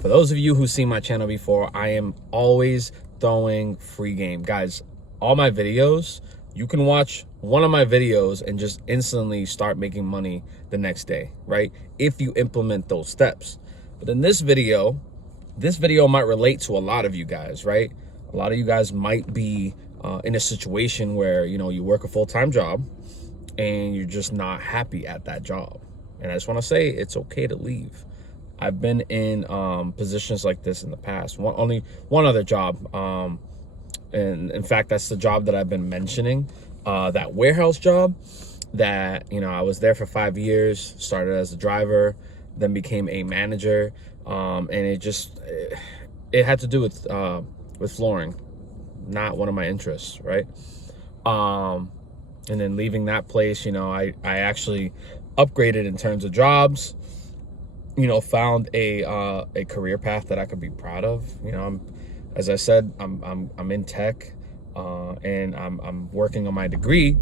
For those of you who've seen my channel before, I am always throwing free game. Guys, all my videos, you can watch one of my videos and just instantly start making money the next day, right? If you implement those steps. But in this video might relate to a lot of you guys, right? A lot of you guys might be in a situation where, you work a full-time job and you're just not happy at that job. And I just want to say it's okay to leave. I've been in positions like this in the past. Only one other job. And in fact, that's the job that I've been mentioning, that warehouse job that, I was there for 5 years, started as a driver, then became a manager. And it had to do with flooring, not one of my interests, right? And then leaving that place, I actually upgraded in terms of jobs, found a career path that I could be proud of. As I said, I'm in tech, and I'm working on my degree,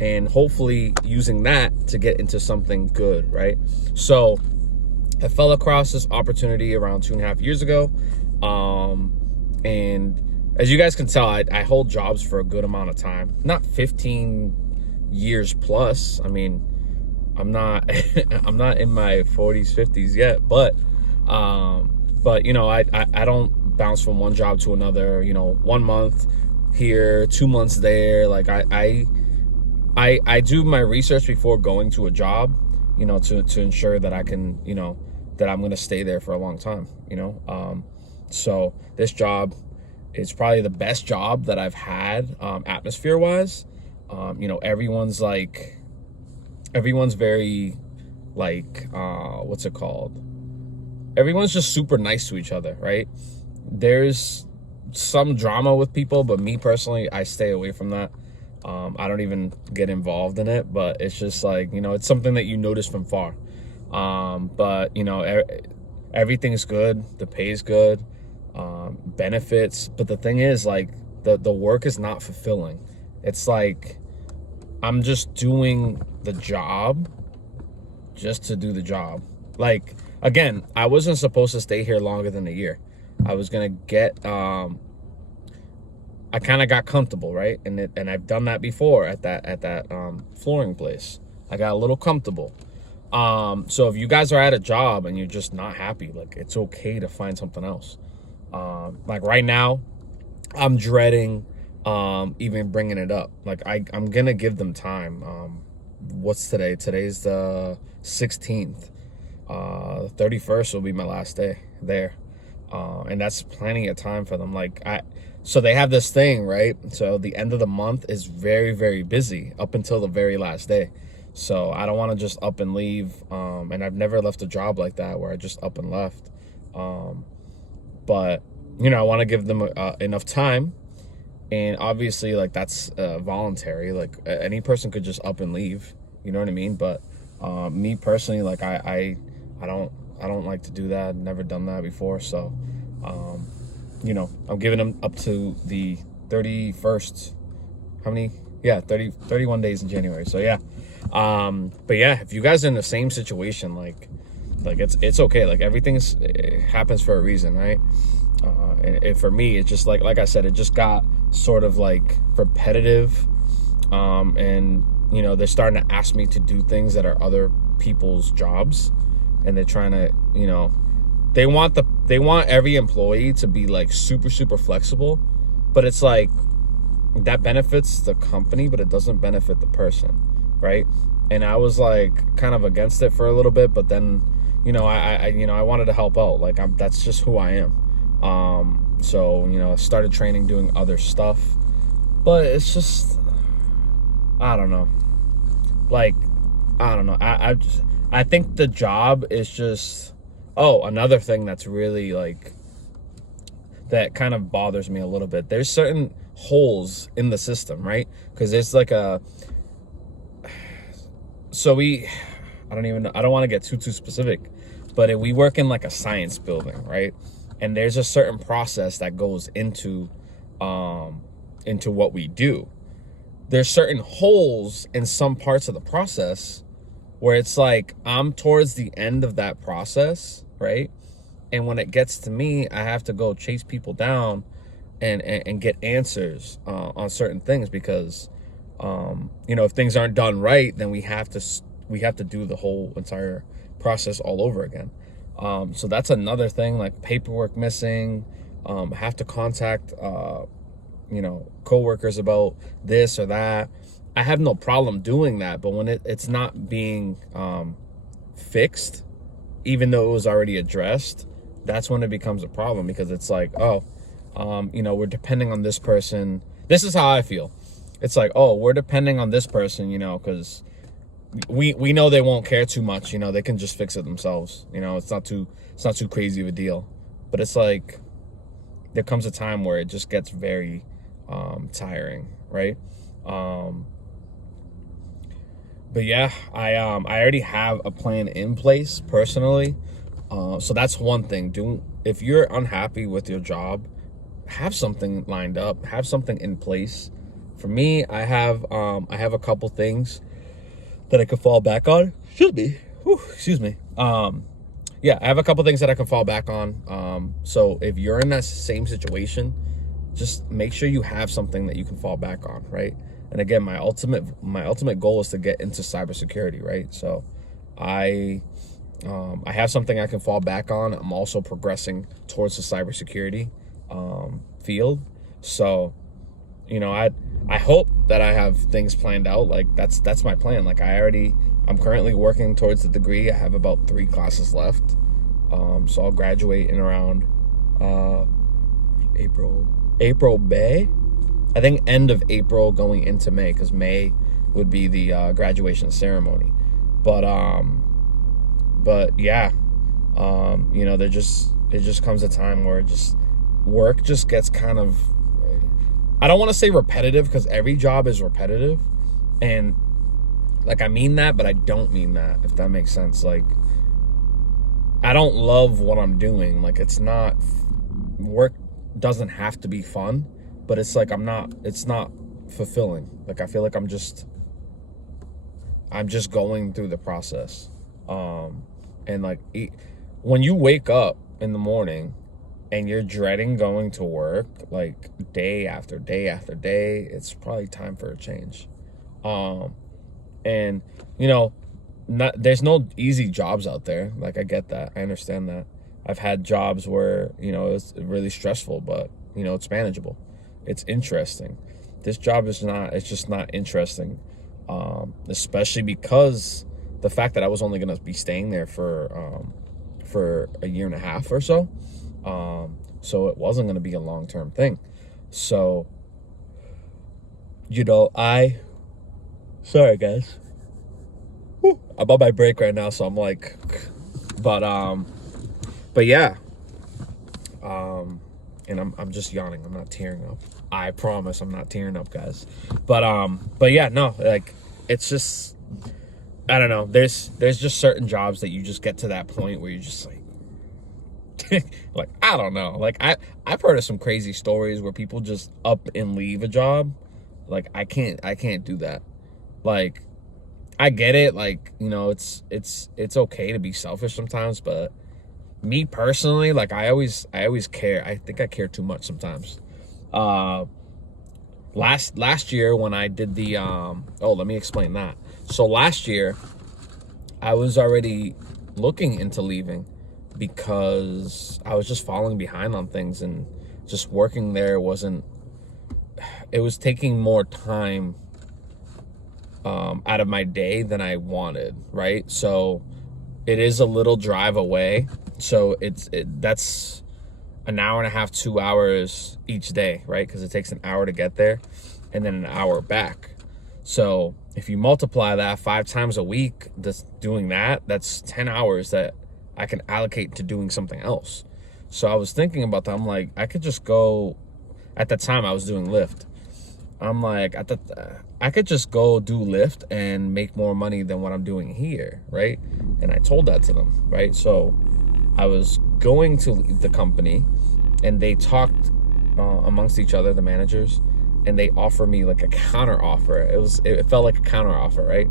and hopefully using that to get into something good, right? So I fell across this opportunity around 2.5 years ago, and as you guys can tell, I hold jobs for a good amount of time, not 15 years plus. I mean, I'm not I'm not in my 40s, 50s yet, but I don't bounce from one job to another, 1 month here, 2 months there. Like I do my research before going to a job, to ensure that I can, that I'm going to stay there for a long time, so this job is probably the best job that I've had, atmosphere wise. Everyone's very what's it called? Everyone's just super nice to each other, right? There's some drama with people, but me personally, I stay away from that. I don't even get involved in it, but it's just it's something that you notice from far. But everything's good. The pay is good, benefits. But the thing is, the work is not fulfilling. It's like I'm just doing the job just to do the job. Again, I wasn't supposed to stay here longer than a year. I was gonna get I kind of got comfortable, right? And I've done that before at that flooring place. I got a little comfortable. So if you guys are at a job and you're just not happy, it's okay to find something else. Right now, I'm dreading even bringing it up. I'm gonna give them time. What's today? Today's the 16th. 31st will be my last day there, and that's plenty of time for them. So they have this thing, right? So the end of the month is very, very busy up until the very last day. So I don't want to just up and leave, and I've never left a job like that where I just up and left. But I want to give them enough time. And obviously, that's voluntary. Any person could just up and leave. You know what I mean? But me personally, I don't like to do that. I've never done that before. So, I'm giving them up to the 31st. How many? Yeah, 31 days in January. So yeah. But yeah, if you guys are in the same situation, it's okay. It happens for a reason, right? And for me, it's just like I said, it just got sort of repetitive, and they're starting to ask me to do things that are other people's jobs, and they're trying to they want every employee to be super, super flexible, but it's that benefits the company, but it doesn't benefit the person, right? And I was kind of against it for a little bit, but then I wanted to help out. That's just who I am. So I started training, doing other stuff, but it's just I don't know. I think the job is just another thing that's really that kind of bothers me a little bit. There's certain holes in the system, right? Because there's I don't want to get too specific, but we work in a science building, right? And there's a certain process that goes into what we do. There's certain holes in some parts of the process where it's I'm towards the end of that process, right? And when it gets to me, I have to go chase people down and get answers on certain things, because if things aren't done right, then we have to do the whole entire process all over again. So that's another thing, like paperwork missing. Have to contact coworkers about this or that. I have no problem doing that, but when it's not being fixed, even though it was already addressed, that's when it becomes a problem, because it's like, we're depending on this person. This is how I feel. It's like, we're depending on this person, because we know they won't care too much. They can just fix it themselves. It's not too crazy of a deal. But it's like, there comes a time where it just gets very tiring, right? But yeah, I already have a plan in place personally. So that's one thing. If you're unhappy with your job, have something lined up, have something in place. For me, I have a couple things that I could fall back on. Excuse me. Yeah, I have a couple things that I can fall back on. So if you're in that same situation, just make sure you have something that you can fall back on, right? And again, my ultimate goal is to get into cybersecurity, right? So I have something I can fall back on. I'm also progressing towards the cybersecurity field. So, I hope that I have things planned out. Like that's my plan. Like I'm currently working towards the degree. I have about 3 classes left. So I'll graduate in around April, May. I think end of April going into May, because May would be the graduation ceremony. But yeah, it just comes a time where work just gets kind of, I don't want to say repetitive, because every job is repetitive, and like I mean that, but I don't mean that, if that makes sense. Like, I don't love what I'm doing. Like, it's not, work doesn't have to be fun, but it's like it's not fulfilling. Like, I feel like I'm just going through the process. And like, when you wake up in the morning and you're dreading going to work, like day after day after day, it's probably time for a change. And there's no easy jobs out there. Like, I get that. I understand that. I've had jobs where, it's really stressful, but, it's manageable. It's interesting. This job is not, it's just not interesting. Especially because the fact that I was only going to be staying there for a year and a half or so. So it wasn't going to be a long-term thing. So, sorry guys. I'm on my break right now, so I'm like, but yeah, and I'm just yawning. I'm not tearing up. I promise I'm not tearing up, guys. But yeah, no, like, it's just, I don't know. There's just certain jobs that you just get to that point where you're just like, like, I don't know. Like, I've heard of some crazy stories where people just up and leave a job. Like, I can't do that. Like, I get it. Like, it's okay to be selfish sometimes, but me personally, like, I always care. I think I care too much sometimes. Last year when I did the let me explain that. So last year I was already looking into leaving, because I was just falling behind on things, and just working there it was taking more time out of my day than I wanted, right? So it is a little drive away. So that's an hour and a half, 2 hours each day, right? Because it takes an hour to get there and then an hour back. So if you multiply that 5 times a week, doing that's 10 hours that I can allocate to doing something else. So I was thinking about that. I'm like, I could just go, at the time I was doing Lyft. I'm like, I could just go do Lyft and make more money than what I'm doing here, right? And I told that to them, right? So I was going to the company, and they talked amongst each other, the managers, and they offered me like a counter offer. It felt like a counter offer, right?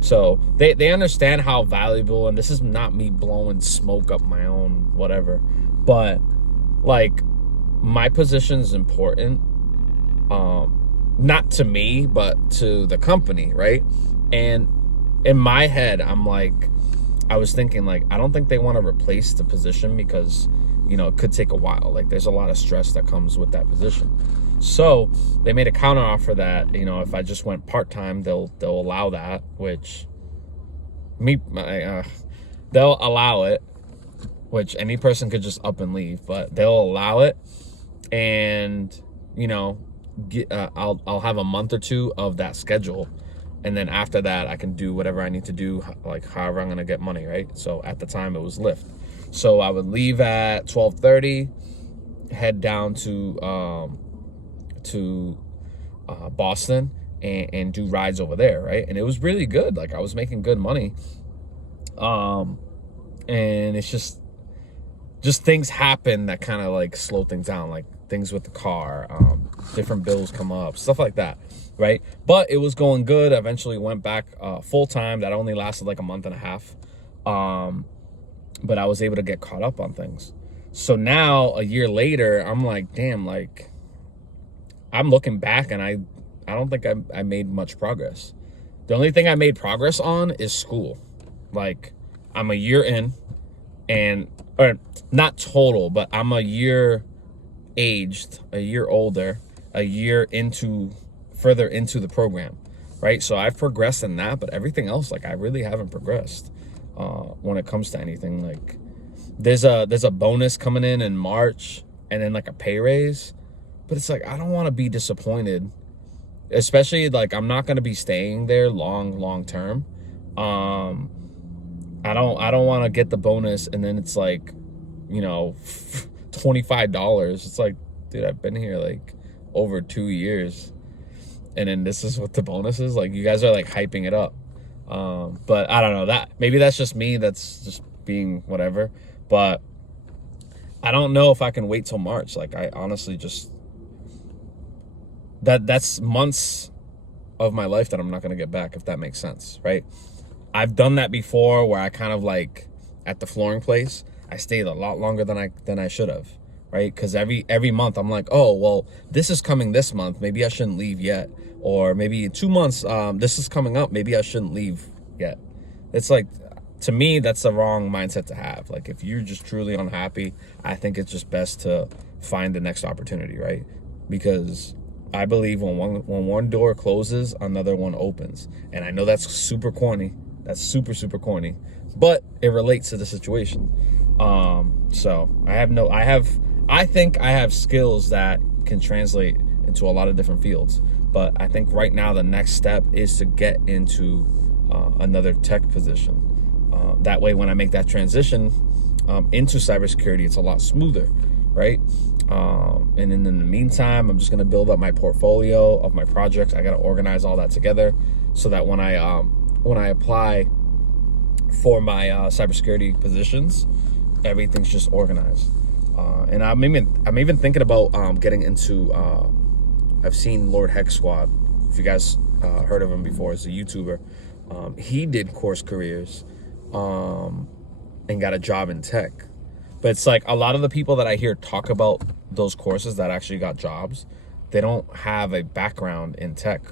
So they understand how valuable, and this is not me blowing smoke up my own whatever, but like my position is important, not to me, but to the company, right? And in my head, I was thinking like, I don't think they want to replace the position because, it could take a while. Like there's a lot of stress that comes with that position. So they made a counter offer that, if I just went part-time, they'll allow that, which they'll allow it, which any person could just up and leave, but they'll allow it. And, I'll have a month or two of that schedule. And then after that, I can do whatever I need to do, like however I'm going to get money, right? So at the time it was Lyft. So I would leave at 12:30, head down to Boston and do rides over there, right? And it was really good. Like I was making good money. And it's just things happen that kind of like slow things down, like things with the car, different bills come up, stuff like that, right? But it was going good. I eventually went back full time. That only lasted like a month and a half. But I was able to get caught up on things. So now a year later, I'm like, damn, like I'm looking back and I don't think I made much progress. The only thing I made progress on is school. Like I'm a year in, or not total, but I'm a year aged, a year older, a year further into the program, right? So I've progressed in that, but everything else, like I really haven't progressed when it comes to anything. Like there's a bonus coming in March, and then like a pay raise, but it's like I don't want to be disappointed, especially like I'm not going to be staying there long term. I don't want to get the bonus and then it's like, $25. It's like, dude, I've been here like over 2 years, and then this is what the bonus is. Like you guys are like hyping it up. But I don't know, that maybe that's just me, that's just being whatever, but I don't know if I can wait till March. Like I honestly just, that's months of my life that I'm not going to get back, if that makes sense, right? I've done that before where I kind of like at the flooring place, I stayed a lot longer than I should have, right? Because every month I'm like, oh, well, this is coming this month, maybe I shouldn't leave yet. Or maybe in 2 months, this is coming up, maybe I shouldn't leave yet. It's like, to me, that's the wrong mindset to have. Like if you're just truly unhappy, I think it's just best to find the next opportunity, right? Because I believe when one door closes, another one opens. And I know that's super corny. That's super corny, but it relates to the situation. So I think I have skills that can translate into a lot of different fields. But I think right now the next step is to get into another tech position. That way, when I make that transition into cybersecurity, it's a lot smoother, right? And then in the meantime, I'm just gonna build up my portfolio of my projects. I gotta organize all that together so that when I apply for my cybersecurity positions, everything's just organized. And I'm even thinking about getting into. I've seen Lord Hex Squad. If you guys heard of him before, as a YouTuber, he did course careers and got a job in tech. But it's like a lot of the people that I hear talk about those courses that actually got jobs, they don't have a background in tech.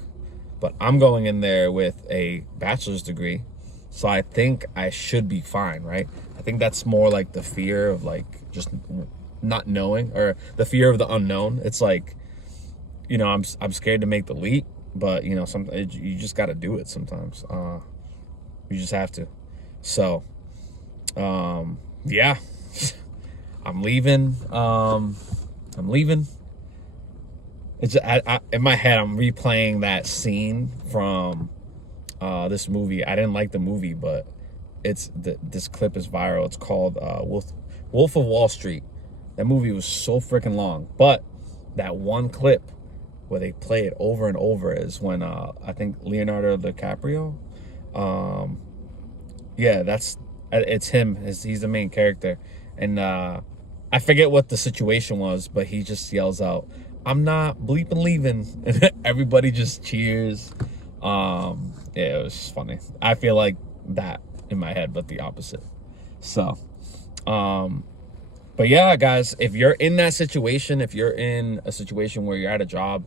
But I'm going in there with a bachelor's degree, so I think I should be fine, right? I think that's more like the fear of like just not knowing, or the fear of the unknown. It's like, I'm scared to make the leap, but you just got to do it sometimes. You just have to. So, yeah, I'm leaving. It's in my head, I'm replaying that scene from this movie. I didn't like the movie, but this clip is viral. It's called Wolf of Wall Street. That movie was so freaking long, but that one clip where they play it over and over is when I think Leonardo DiCaprio, it's him. He's the main character, and I forget what the situation was, but he just yells out, "I'm not bleeping leaving," and everybody just cheers. Yeah, it was funny. I feel like that in my head, but the opposite. So, but yeah, guys, if you're in that situation, if you're in a situation where you're at a job,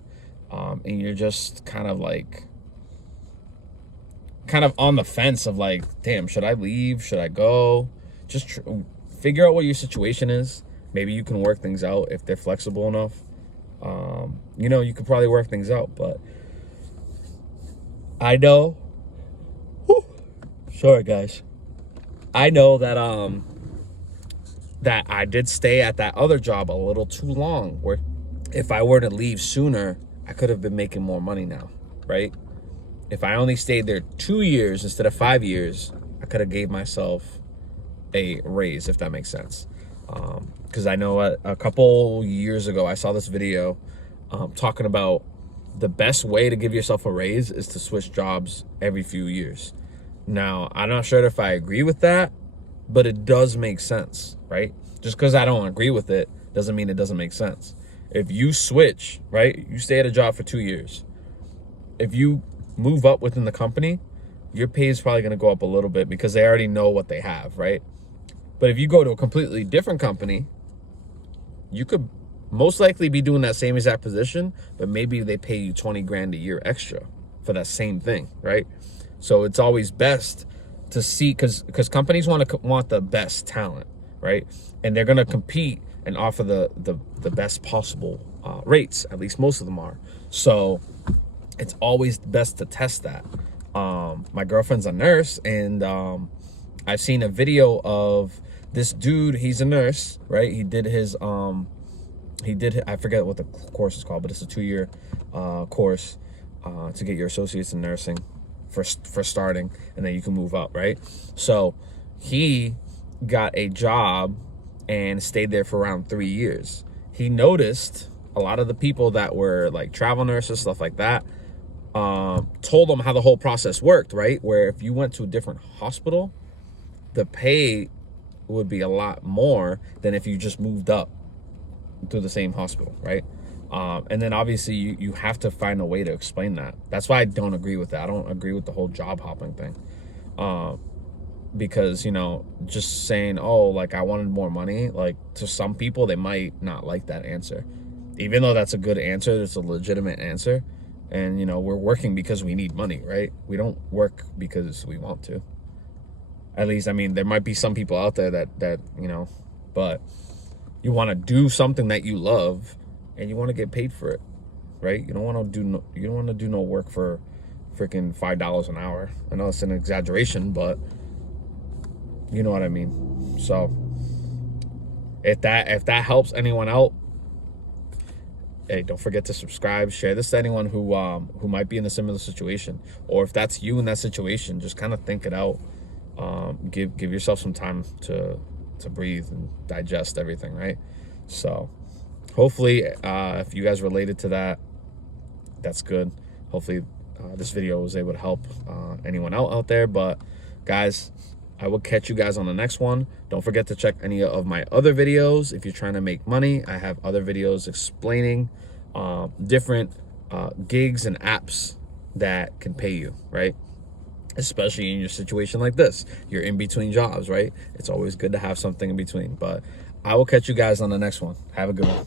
and you're just kind of on the fence of like, damn, should I leave? Should I go? Just figure out what your situation is. Maybe you can work things out if they're flexible enough. You could probably work things out, but I know. Whew, sorry, guys. I know that I did stay at that other job a little too long. Where if I were to leave sooner, I could have been making more money now, right? If I only stayed there 2 years instead of 5 years, I could have gave myself a raise, if that makes sense. Because I know a couple years ago, I saw this video talking about the best way to give yourself a raise is to switch jobs every few years. Now, I'm not sure if I agree with that, but it does make sense, right? Just because I don't agree with it doesn't mean it doesn't make sense. If you switch, right, you stay at a job for 2 years. If you move up within the company, your pay is probably going to go up a little bit because they already know what they have, right? But if you go to a completely different company, you could most likely be doing that same exact position, but maybe they pay you 20 grand a year extra for that same thing, right? So it's always best to see, because companies want the best talent, right? And they're going to compete and offer the best possible rates. At least most of them are. So it's always best to test that. My girlfriend's a nurse, and I've seen a video of this dude. He's a nurse, right? He did I forget what the course is called, but it's a 2-year course to get your associates in nursing for starting, and then you can move up, right? So he got a job and stayed there for around 3 years. He noticed a lot of the people that were like travel nurses, stuff like that, told him how the whole process worked, right? Where if you went to a different hospital, the pay would be a lot more than if you just moved up to the same hospital, right? And then obviously you have to find a way to explain that. That's why I don't agree with that. I don't agree with the whole job hopping thing. Because, just saying, oh, like I wanted more money, like to some people, they might not like that answer. Even though that's a good answer, it's a legitimate answer. And, we're working because we need money, right? We don't work because we want to. At least, there might be some people out there that but you want to do something that you love and you want to get paid for it, right? You don't want to do no work for freaking $5 an hour. I know it's an exaggeration, but you know what I mean. So if that helps anyone out, hey, don't forget to subscribe, share this to anyone who might be in a similar situation. Or if that's you in that situation, just kind of think it out. Give yourself some time to breathe and digest everything, right? So hopefully if you guys related to that, that's good. Hopefully this video was able to help anyone out there. But guys, I will catch you guys on the next one. Don't forget to check any of my other videos. If you're trying to make money, I have other videos explaining different gigs and apps that can pay you, right? Especially in your situation like this. You're in between jobs, right? It's always good to have something in between. But I will catch you guys on the next one. Have a good one.